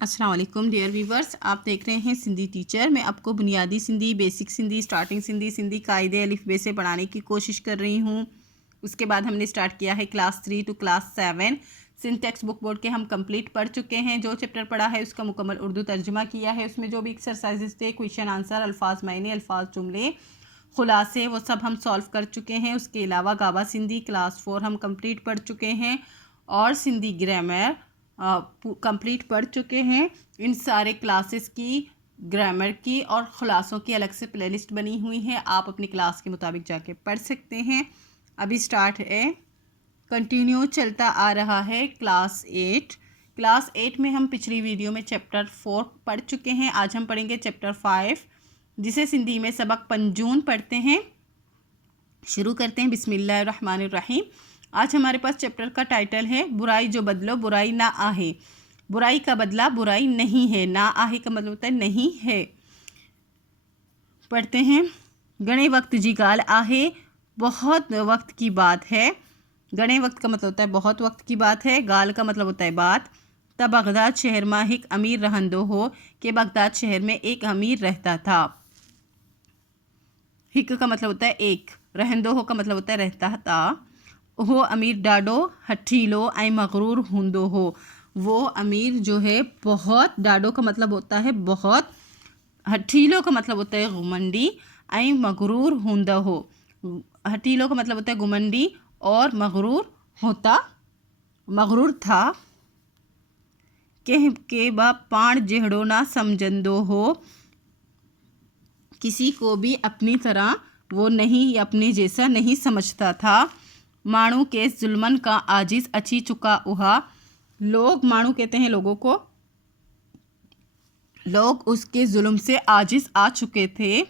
अस्सलाम वालेकुम dear viewers, आप देख रहे हैं सिंधी टीचर। मैं आपको बुनियादी सिंधी, बेसिक सिंधी, स्टार्टिंग सिंधी, सिंधी कायदे अलिफ-बे से पढ़ाने की कोशिश कर रही हूँ। उसके बाद हमने स्टार्ट किया है class 3 to class 7। Sindh textbook board के हम कंप्लीट पढ़ चुके हैं। जो चैप्टर पढ़ा है उसका मुकम्मल उर्दू तर्जुमा किया है। उसमें जो भी एक्सरसाइजेस थे, क्वेश्चन आंसर, अल्फाज मायने, अल्फाज जुमले, खुलासे, वो सब हम सॉल्व कर चुके हैं। उसके अलावा गावा सिंधी क्लास 4 हम कंप्लीट पढ़ चुके हैं और सिंधी ग्रामर कंप्लीट पढ़ चुके हैं। इन सारे क्लासेस की ग्रामर की और ख़ुलासों की अलग से प्लेलिस्ट बनी हुई है, आप अपनी क्लास के मुताबिक जाके पढ़ सकते हैं। अभी स्टार्ट है, कंटिन्यू चलता आ रहा है क्लास 8। क्लास 8 में हम पिछली वीडियो में चैप्टर 4 पढ़ चुके हैं। आज हम पढ़ेंगे चैप्टर 5, जिसे सिंधी में सबक पंजून पढ़ते हैं। शुरू करते हैं। बिस्मिल्लाहिर्रहमानिर्रहीम। आज हमारे पास चैप्टर का टाइटल है बुराई जो बदलो बुराई ना आहे। बुराई का बदला बुराई नहीं है। ना आहे का मतलब होता है नहीं है। पढ़ते हैं। गणे वक्त जी गाल आहे, बहुत वक्त की बात है। गणे वक्त का मतलब होता है बहुत वक्त की बात है। गाल का मतलब होता है बात। तब बगदाद शहर में एक अमीर रहंदो हो, कि बगदाद शहर में एक अमीर रहता था। हिक का मतलब होता है एक, रहंदो हो का मतलब होता है रहता था। वो अमीर डाडो हठीलो ऐं मगरूर हूंदो हो। वो अमीर जो है बहुत, डाडो का मतलब होता है बहुत, हठीलो का मतलब होता है घुमंडी, ऐं मगरूर हूंदा हो। हठीलो का मतलब होता है घुमंडी और मगरूर होता, मगरूर था। के बा पाण जेहड़ो ना समझंदो हो, किसी को भी अपनी तरह वो नहीं या अपने जैसा नहीं समझता था। माणू के जुल्मन का आजिज अची चुका उहा, लोग, माणू कहते हैं लोगों को, लोग उसके जुल्म से आजिज आ चुके थे।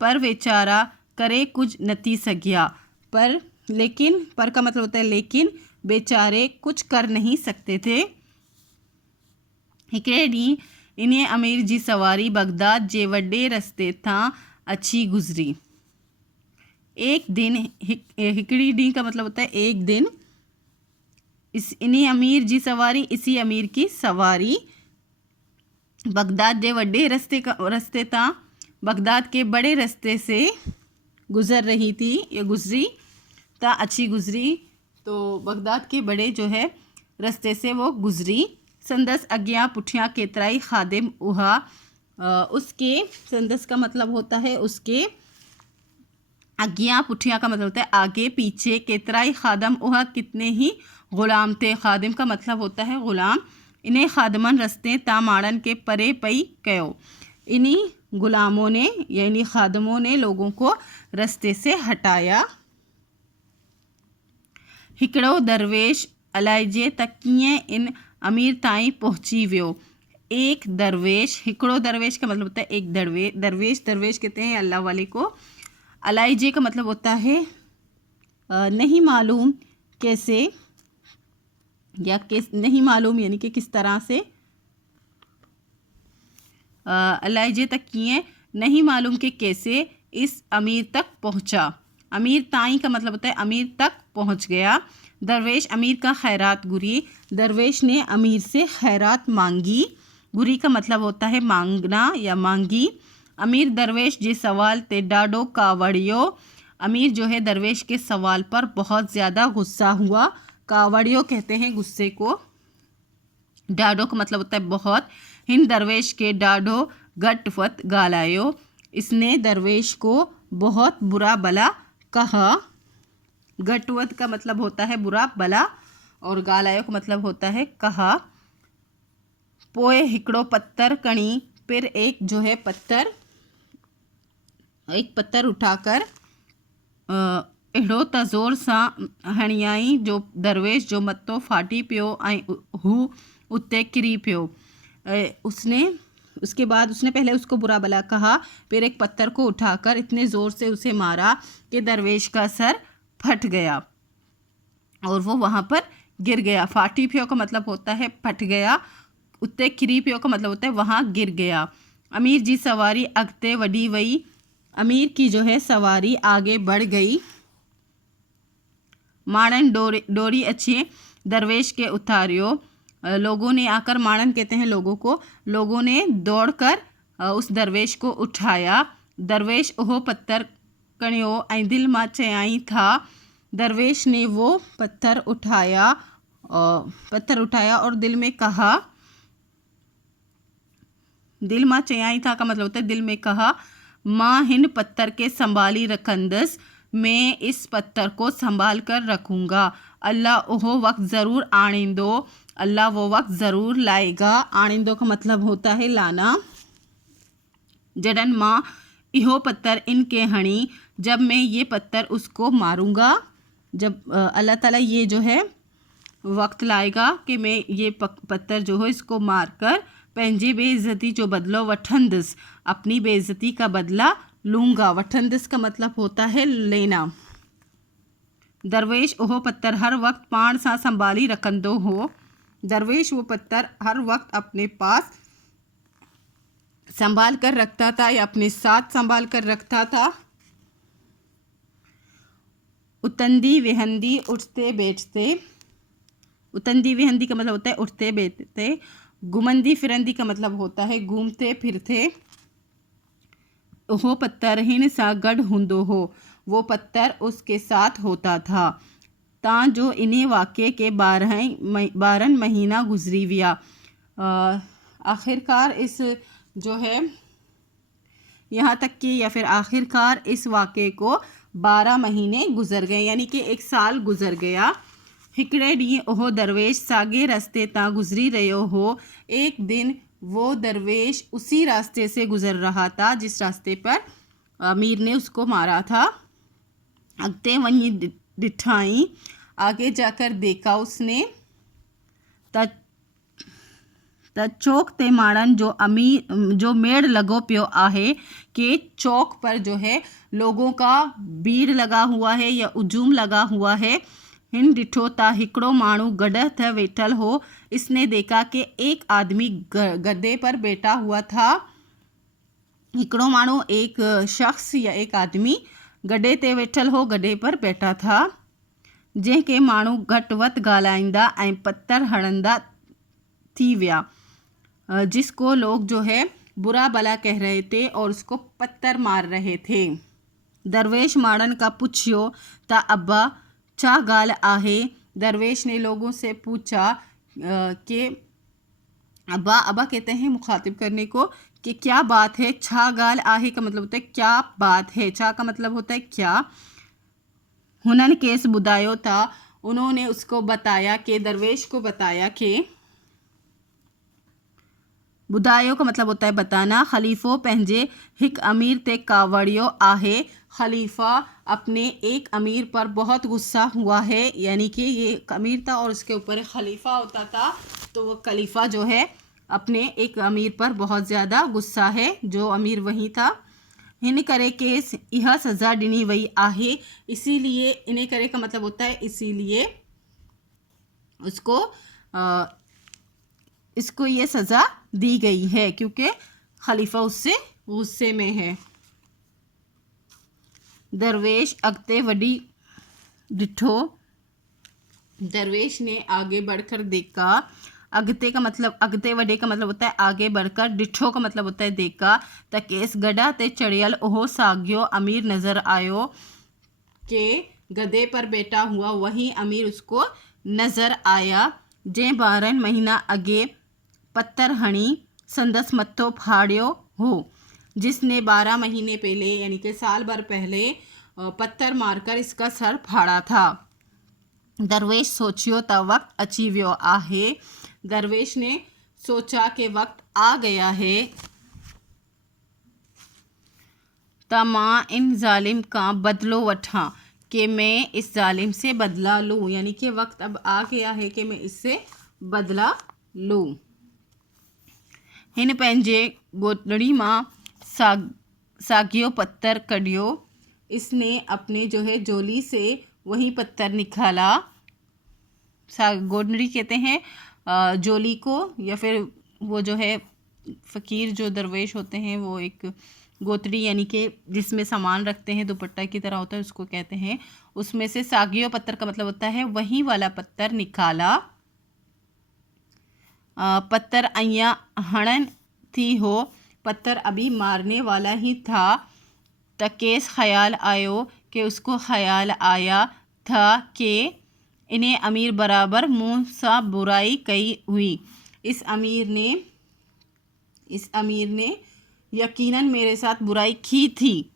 पर बेचारा करे कुछ नती सकिया। पर, लेकिन, पर का मतलब होता है लेकिन, बेचारे कुछ कर नहीं सकते थे। हिकिड़े ॾींहुं इन्हें अमीर जी सवारी बगदाद जे वॾे रस्ते तां अची गुज़री। एक दिन, हिकिड़ी ॾींहुं का मतलब होता है एक दिन। इन्हीं अमीर जी सवारी, इसी अमीर की सवारी बगदाद के वड्डे रस्ते तां, बगदाद के बड़े रस्ते से गुज़र रही थी या गुज़री। ता अच्छी गुज़री, तो बगदाद के बड़े जो है रस्ते से वो गुज़री। संदस अज्ञा पुठिया केतराई खादिम उहा, उसके, संदस का मतलब होता है उसके, अज्ञा पुठिया का मतलब होता है आगे पीछे, केतराई खादम उहा कितने ही ग़ुलाम थे। खादिम का मतलब होता है ग़ुलाम। इन्हें खादमन रस्ते ता माड़न के परे पई कयो। इन्हीं ग़ुलामों ने यानी खादमों ने लोगों को रस्ते से हटाया। हिकिड़ो दरवेश अलाइजे तक कीअं इन अमीर ताईं पहुंची वियो। एक दरवेश, हिकिड़ो दरवेश का मतलब होता है एक दरवेश, दरवेश कहते हैं अल्लाह वाले को। अलाइजे का मतलब होता है नहीं मालूम कैसे, या नहीं मालूम यानी कि किस तरह से। अलाइजे तक किए, नहीं मालूम कि कैसे इस अमीर तक पहुंचा। अमीर ताई का मतलब होता है अमीर तक पहुंच गया। दरवेश अमीर का खैरात गुरी, दरवेश ने अमीर से खैरात मांगी। गुरी का मतलब होता है मांगना या मांगी। अमीर दरवेश जे सवाल ते डाडो कावड़ियो, अमीर जो है दरवेश के सवाल पर बहुत ज़्यादा गुस्सा हुआ। कावड़ियो कहते हैं गुस्से को। डाडो का मतलब होता है बहुत। हिंद दरवेश के डाडो गटवत गालायो, इसने दरवेश को बहुत बुरा भला कहा। गटवत का मतलब होता है बुरा भला और गालायो का मतलब होता है कहा। पोए हिकड़ो पत्थर कणी, फिर एक जो है पत्थर, एक पत्थर उठाकर अहिड़ो त ज़ोर सां हणियाई जो दरवेश जो मत्तो फाटी पियो ऐं हू उते किरी पियो। उसने, उसके बाद उसने पहले उसको बुरा भला कहा, फिर एक पत्थर को उठाकर इतने ज़ोर से उसे मारा कि दरवेश का सर फट गया और वो वहाँ पर गिर गया। फाटी पियो का मतलब होता है फट गया। उत्ते किरी पियो का मतलब होता है वहाँ गिर गया। अमीर जी सवारी अगते वडी वई, अमीर की जो है सवारी आगे बढ़ गई। माड़न डोरी अच्छी दरवेश के उतारियो, लोगों ने आकर, माणन कहते हैं लोगों को, लोगों ने दौड़कर उस दरवेश को उठाया। दरवेश ओह पत्थर कणियो ऐं दिल मां चयाई था। दरवेश ने वो पत्थर उठाया और दिल में कहा, दिल मां चयाई था का मतलब होता है दिल में कहा, माँ हिन पत्थर के संभाली रखंदस, मैं इस पत्थर को संभाल कर रखूँगा। अल्लाह ओह वक्त ज़रूर आणींदो, अल्लाह वो वक्त ज़रूर लाएगा। आणींदो का मतलब होता है लाना। जडन माँ इहो पत्थर इनके हणी, जब मैं ये पत्थर उसको मारूंगा। जब अल्लाह ताला ये जो है वक्त लाएगा कि मैं ये पत्थर जो है इसको मारकर पंहिंजी बेइज्जती जो बदलो वठंदस, अपनी बेइज्जती का बदला लूँगा। वठंदस का मतलब होता है लेना। दरवेश ओह पत्थर हर वक्त पाण सां संभाली रखंदो हो। दरवेश वो पत्थर हर वक्त अपने पास संभाल कर रखता था या अपने साथ संभाल कर रखता था। उतंदी विहंदी उठते बैठते, उतंदी विहंदी का मतलब होता है उठते बैठते। घुमंदी फिरंदी का मतलब होता है घूमते फिरते। ओह पत्थर हिन सा गढ़ हुंदो हो, वो पत्थर उसके साथ होता था। ता जो इन्हें वाक़े के 12 महीना गुजरी विया। आखिरकार इस जो है यहाँ तक कि या फिर आखिरकार इस वाक़े को 12 महीने गुजर गए, यानी कि 1 साल गुजर गया। हिकड़े ॾींहुं ओह दरवेश साॻे रास्ते तां गुजरी रहियो हो। एक दिन वो दरवेश उसी रास्ते से गुजर रहा था जिस रास्ते पर अमीर ने उसको मारा था। अॻिते वञी ॾिठाई, आगे जाकर देखा उसने, त चौक ते माणन जो मेड़ लगो पियो आहे, कि चौक पर जो है लोगों का भीड़ लगा हुआ है या उजूम लगा हुआ है। हिन ॾिठो ता हिकिड़ो माण्हू गॾ थ वेठल हो। इसने देखा कि एक आदमी गधे पर बैठा हुआ था। हिकिड़ो माण्हू एक शख्स या एक आदमी गधे ते वेठल हो, गधे पर बैठा था। जंहिंखे माण्हू घटि वधि ॻाल्हाईंदा ऐं पत्थर हणंदा थी विया, जिसको लोग जो है बुरा भला कह रहे थे और उसको पत्थर मार रहे थे। दरवेश माणन का पुछियो ता अब्बा छा ॻाल्हि आहे। दरवेश ने लोगों से पूछा कि अब्बा, अब्बा कहते हैं मुखातिब करने को, कि क्या बात है। छा ॻाल्हि आहे का मतलब होता है क्या बात है। छा का मतलब होता है क्या। हुनन केस ॿुधायो था, उन्होंने उसको बताया, कि दरवेश को बताया कि, ॿुधायो का मतलब होता है बताना। खलीफो पंहिंजे हिक अमीर ते कावड़ियो आहे। खलीफा अपने एक अमीर पर बहुत गुस्सा हुआ है, यानी कि ये अमीर था और उसके ऊपर खलीफा होता था, तो वो खलीफा जो है अपने एक अमीर पर बहुत ज़्यादा गुस्सा है, जो अमीर वही था। हिन करे केस यह सज़ा ॾिनी वई आहे, इसीलिए, इन्हें करे का मतलब होता है इसीलिए इसको ये सज़ा दी गई है, क्योंकि खलीफा उससे गुस्से में है। दरवेश अगते वडी डिठो, दरवेश ने आगे बढ़कर देखा। अगते का मतलब, अगते वडे का मतलब होता है आगे बढ़कर। डिठो का मतलब होता है देखा। त केस गधा ते चढ़ियल ओहो सागियो अमीर नज़र आयो, के गधे पर बैठा हुआ वही अमीर उसको नज़र आया। जंहिं 12 महीना अगे पत्थर हणी संदस मत्थो फाड़ियो हो, जिसने 12 महीने पहले यानी कि साल भर पहले पत्थर मारकर इसका सर फाड़ा था। दरवेश सोचियो त वक्त अची वियो आहे। दरवेश ने सोचा कि वक्त आ गया है। त मां इन जालिम का बदलो वठां, कि मैं इस जालिम से बदला लूँ, यानी कि वक्त अब आ गया है कि मैं इससे बदला लूँ। हिन पंहिंजे गोदड़ी मां सागियो पत्थर कढियो, इसने अपने जो है जोली से वही पत्थर निकाला। गोदड़ी कहते हैं जोली को, या फिर वो जो है फ़कीर जो दरवेश होते हैं वो एक गोतड़ी यानी कि जिसमें सामान रखते हैं, दुपट्टा की तरह होता है, उसको कहते हैं। उसमें से सागियो पत्थर का मतलब होता है वही वाला पत्थर निकाला। पत्थर अइया हणन थी हो, पत्थर अभी मारने वाला ही था। तकेस ख्याल आयो, कि उसको ख्याल आया था कि इन्हें अमीर बराबर मुँह सा बुराई कई हुई। इस अमीर ने यकीनन मेरे साथ बुराई की थी,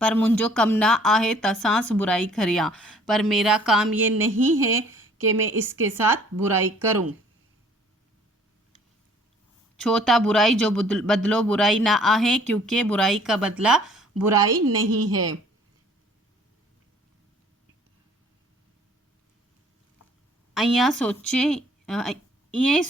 पर मुंजो कम ना आहे त सांस बुराई करिया। पर मेरा काम ये नहीं है कि मैं इसके साथ बुराई करूं। छोटा बुराई जो बदलो बुराई ना आहे, क्योंकि बुराई का बदला बुराई नहीं है। अइया सोचे ईअं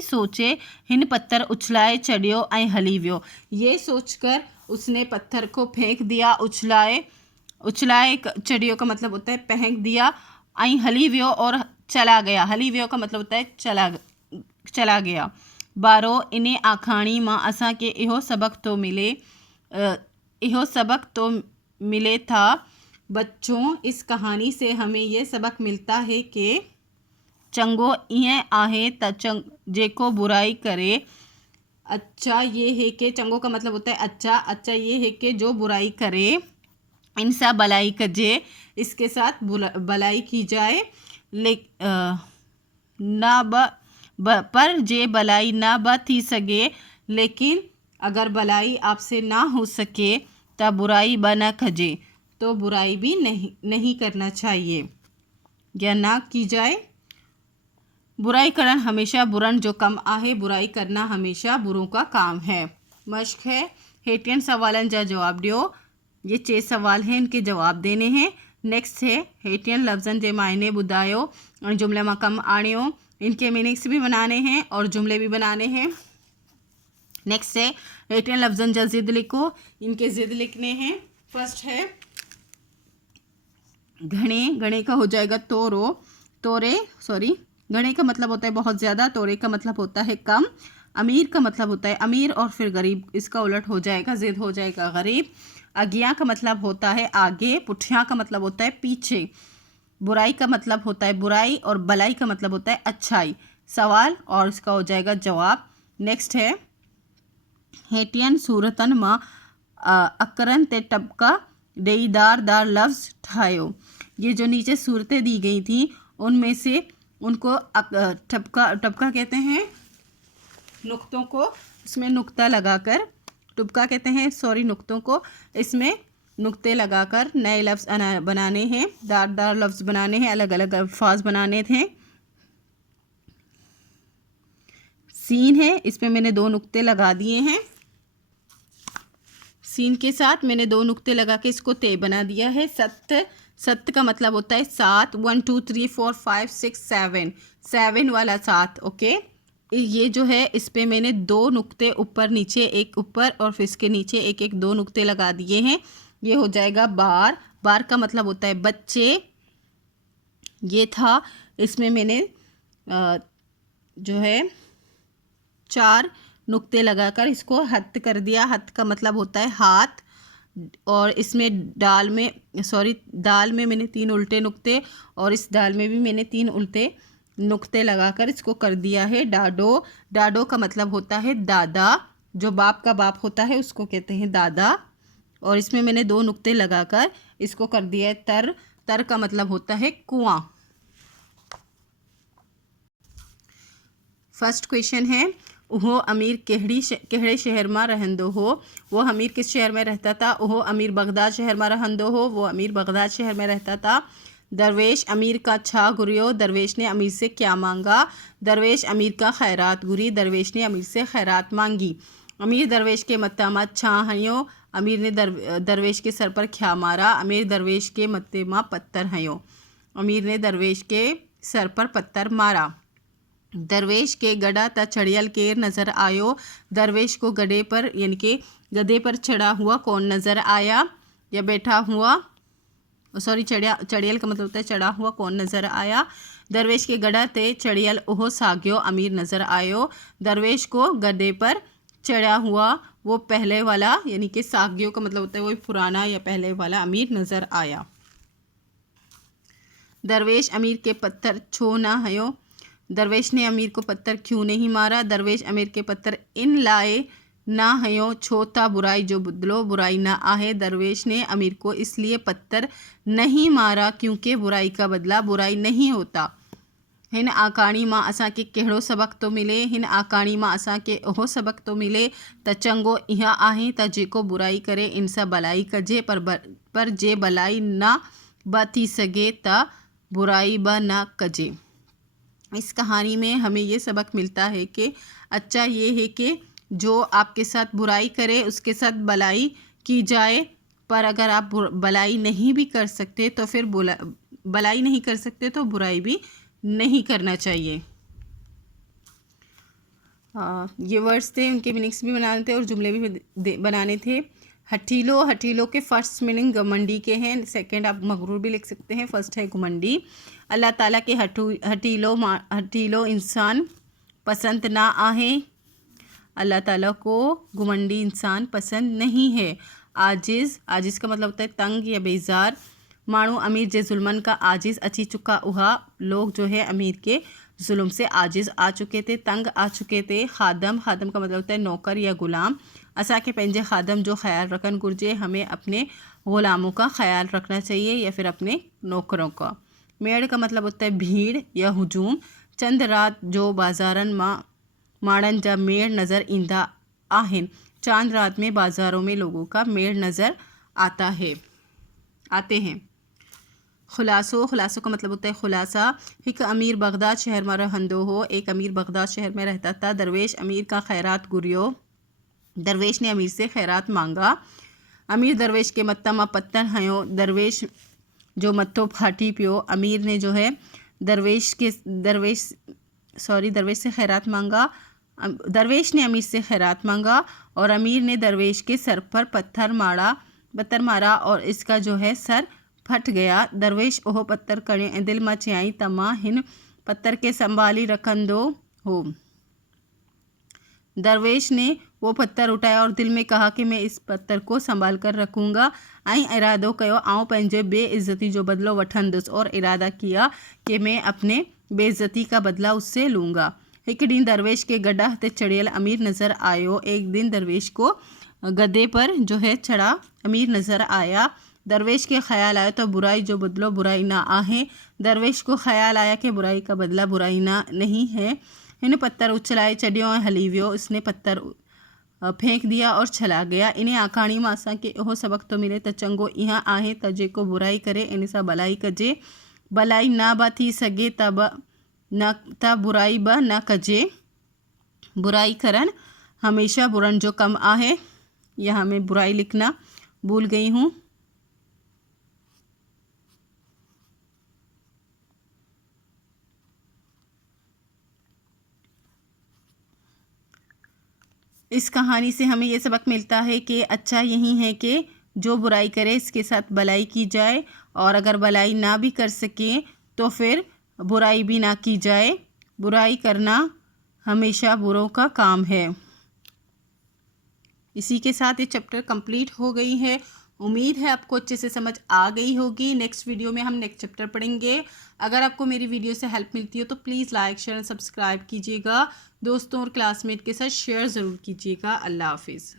सोचे हिन पत्थर उछलाए चढ़ियो ऐं हली वियो। ये सोचकर उसने पत्थर को फेंक दिया। उछलाए चढ़ियो का मतलब होता है फेंक दिया, ऐं हली वियो और चला गया। हली वियो का मतलब होता है चला गया। बारो इन्हें आखाणी मां असांखे इहो सबक तो मिले था। बच्चों, इस कहानी से हमें यह सबक मिलता है कि चंगो ईअं आहे त जेको बुराई करे। अच्छा ये है कि चंगो का मतलब होता है अच्छा ये है कि जो बुराई करे इनसा भलाई कजे, इसके साथ भलाई की जाए। पर जे भलाई ना ब थी सके, लेकिन अगर भलाई आपसे ना हो सके तो बुराई ब न खजे, तो बुराई भी नहीं करना चाहिए या ना की जाए। बुराई करना हमेशा बुरन जो कम आहे, बुराई करना हमेशा बुरों का काम है। मश्क है, हेठियन सवालन जा जवाब दियो। ये 6 सवाल हैं, इनके जवाब देने हैं। नेक्स्ट है हेठियन लफ्ज़न जे मायने ॿुधायो और जुमले में कम आणियो। इनके मीनिंग्स भी बनाने हैं और जुमले भी बनाने हैं। नेक्स्ट है हेठियन लफ्ज़न जा ज़िद लिखो, इनके ज़िद लिखने हैं। फर्स्ट है घणे का हो जाएगा घणे का मतलब होता है बहुत ज़्यादा, तोरे का मतलब होता है कम। अमीर का मतलब होता है अमीर और फिर गरीब, इसका उलट हो जाएगा, ज़िद हो जाएगा गरीब। अगिया का मतलब होता है आगे, पुठिया का मतलब होता है पीछे। बुराई का मतलब होता है बुराई और भलाई का मतलब होता है अच्छाई। सवाल और इसका हो जाएगा जवाब। नेक्स्ट है हेठियन सूरतन मां अकरन ते टपका डेईदार दार लफ्ज़ ठायो। ये जो नीचे सूरतें दी गई थी उनमें से उनको टपका कहते हैं, नुक्तों को इसमें नुक्ता लगाकर, टुपका कहते हैं नुक्तों को इसमें नुक्ते लगाकर नए लफ्ज़ बनाने हैं, दार लफ्ज़ बनाने हैं, अलग अलग अल्फाज बनाने थे। सीन है, इसमें मैंने 2 नुक्ते लगा दिए हैं। सीन के साथ मैंने 2 नुक्ते लगा के इसको ते बना दिया है। सत्य का मतलब होता है 7, 1 2 3 4 5 6 7 वाला 7। ओके, ये जो है इस पे मैंने 2 नुक्ते ऊपर नीचे, एक ऊपर और फिर इसके नीचे एक 2 नुक्ते लगा दिए हैं। ये हो जाएगा बार का मतलब होता है बच्चे। ये था, इसमें मैंने जो है 4 नुक्ते लगाकर इसको हत्थ कर दिया। हत्थ का मतलब होता है हाथ। और इसमें दाल में मैंने 3 उल्टे नुक्ते और इस दाल में भी मैंने 3 उल्टे नुक्ते लगाकर इसको कर दिया है डाडो का मतलब होता है दादा, जो बाप का बाप होता है उसको कहते हैं दादा। और इसमें मैंने 2 नुक्ते लगाकर इसको कर दिया है तर का मतलब होता है कुआं। फर्स्ट क्वेश्चन है वो अमीर केहड़े शहर में रहंदो हो। वो अमीर किस शहर में रहता था। वो अमीर बगदाद शहर में रहंदो हो। वो अमीर बगदाद शहर में रहता था। दरवेश अमीर का छा गुरियो। दरवेश ने अमीर से क्या मांगा। दरवेश अमीर का खैरात गुरी। दरवेश ने अमीर से खैरात मांगी। अमीर दरवेश के मत्ता मत छा हयो। अमीर ने दरवेश के सर पर क्या मारा। अमीर दरवेश के मत्ते माँ पत्थर हयो। अमीर ने दरवेश के सर पर पत्थर मारा। दरवेश के गड़ा त चढ़ियल केर नज़र आयो। दरवेश को गधे पर यानी कि गधे पर चढ़ा हुआ कौन नज़र आया या बैठा हुआ, चढ़ियल का मतलब होता है चढ़ा हुआ कौन नज़र आया। दरवेश के गड़ा ते चढ़ियल ओहो साग्यो अमीर नज़र आयो। दरवेश को गधे पर चढ़ा हुआ वो पहले वाला यानी कि साग्यो का मतलब होता है वही पुराना या पहले वाला अमीर नज़र आया। दरवेश अमीर के पत्थर छो ना हयो। दरवेश ने अमीर को पत्थर क्यों नहीं मारा। दरवेश अमीर के पत्थर इन लाए ना हयो छोता बुराई जो बदलो बुराई ना आहे। दरवेश ने अमीर को इसलिए पत्थर नहीं मारा क्योंकि बुराई का बदला बुराई नहीं होता। हिन आकाणी मां असांखे कहिड़ो सबक तो मिले। हिन आकाणी मां असांखे उहो सबक तो मिले त चङो इहा आहे त जेको बुराई करे इन सां भलाई कजे, पर जे भलाई न ब थी सघे त बुराई ब न कजे। इस कहानी में हमें ये सबक मिलता है कि अच्छा ये है कि जो आपके साथ बुराई करे उसके साथ भलाई की जाए, पर अगर आप भलाई नहीं भी कर सकते तो फिर भलाई नहीं कर सकते तो बुराई भी नहीं करना चाहिए। ये वर्ड्स थे, उनके मीनिंग्स भी बनाने थे और जुमले भी बनाने थे। हठीलो, हठीलो के फर्स्ट मीनिंग घमंडी के हैं, सेकंड आप मगरूर भी लिख सकते हैं, फर्स्ट है घमंडी। अल्लाह ताला के हठीलो इंसान पसंद ना आहे। अल्लाह ताला को घमंडी इंसान पसंद नहीं है। आजिज़, आजिज़ का मतलब होता है तंग या बेजार। माण्हू अमीर जे जुल्मन का आजिज़ अची चुका उहा, लोग जो है अमीर के जुल्म से आजिज़ आ चुके थे, तंग आ चुके थे। खादम, खादम का मतलब होता है नौकर या गुलाम। असांखे पंहिंजे खादम जो ख़्याल रखन घुरिजे, हमें अपने ग़ुलामों का ख़्याल रखना चाहिए या फिर अपने नौकरों का। मेड़ का मतलब होता है भीड़ या हुजूम। चंद रात जो बाज़ारनि मां माण्हुनि जा मेड़ नज़र ईंदा आहिनि। चांद रात में बाज़ारों में लोगों का मेड़ नज़र आते हैं। खुलासो, खुलासो का मतलब होता है खुलासा। एक अमीर बगदाद शहर में रहंदो हो, एक अमीर बगदाद शहर में रहता था। दरवेश अमीर का खैरात गुरियो, दरवेश ने अमीर से खैरात मांगा। अमीर दरवेश के मत्था मां पत्थर हयो, दरवेश जो मत्थो फाटी पियो। अमीर ने जो है दरवेश से खैरात मांगा। दरवेश ने अमीर से खैरात मांगा और अमीर ने दरवेश के सर पर पत्थर मारा और इसका जो है सर फट गया। दरवेश ओह पत्थर खणे ऐं दिल मां चयाई त मां हिन पत्थर के संभाली रखंदो हो। दरवेश ने वो पत्थर उठाया और दिल में कहा कि मैं इस पत्थर को संभाल कर रखूँगा। ऐं इरादो कयो आऊं पंहिंजे बेइज्जती जो बदलो वठंदुसि, और इरादा किया कि मैं अपने बेइज्जती का बदला उससे लूँगा। एक ॾींहुं दरवेश के गड्ढा ते चढ़ियल अमीर नज़र आयो। एक दिन दरवेश को गधे पर जो है चढ़ा अमीर नज़र आया। दरवेश के ख्याल आया तो बुराई जो बदलो बुराई ना आहे। दरवेश को ख्याल आया कि बुराई का बदला बुराई ना नहीं है। हिन पत्थर उछलाए चढ़ियो ऐं हली वियो। इसने पत्थर फेंक दिया और चला गया। इन्हें आखाणी में असांखे इहो सबक तो मिले त चङो इहा आहे त जेको बुराई करे इन सां भलाई कजे, भलाई ना बि थी सघे त बुराई बि न कजे। बुराई करण हमेशा बुरनि जो कम आहे। यहाँ मैं बुराई लिखना भूल गई हूँ। इस कहानी से हमें ये सबक मिलता है कि अच्छा यही है कि जो बुराई करे इसके साथ भलाई की जाए, और अगर भलाई ना भी कर सके तो फिर बुराई भी ना की जाए। बुराई करना हमेशा बुरों का काम है। इसी के साथ ये चैप्टर कंप्लीट हो गई है। उम्मीद है आपको अच्छे से समझ आ गई होगी। नेक्स्ट वीडियो में हम नेक्स्ट चैप्टर पढ़ेंगे। अगर आपको मेरी वीडियो से हेल्प मिलती हो तो प्लीज़ लाइक शेयर सब्सक्राइब कीजिएगा। दोस्तों और क्लासमेट के साथ शेयर ज़रूर कीजिएगा। अल्लाह हाफिज़।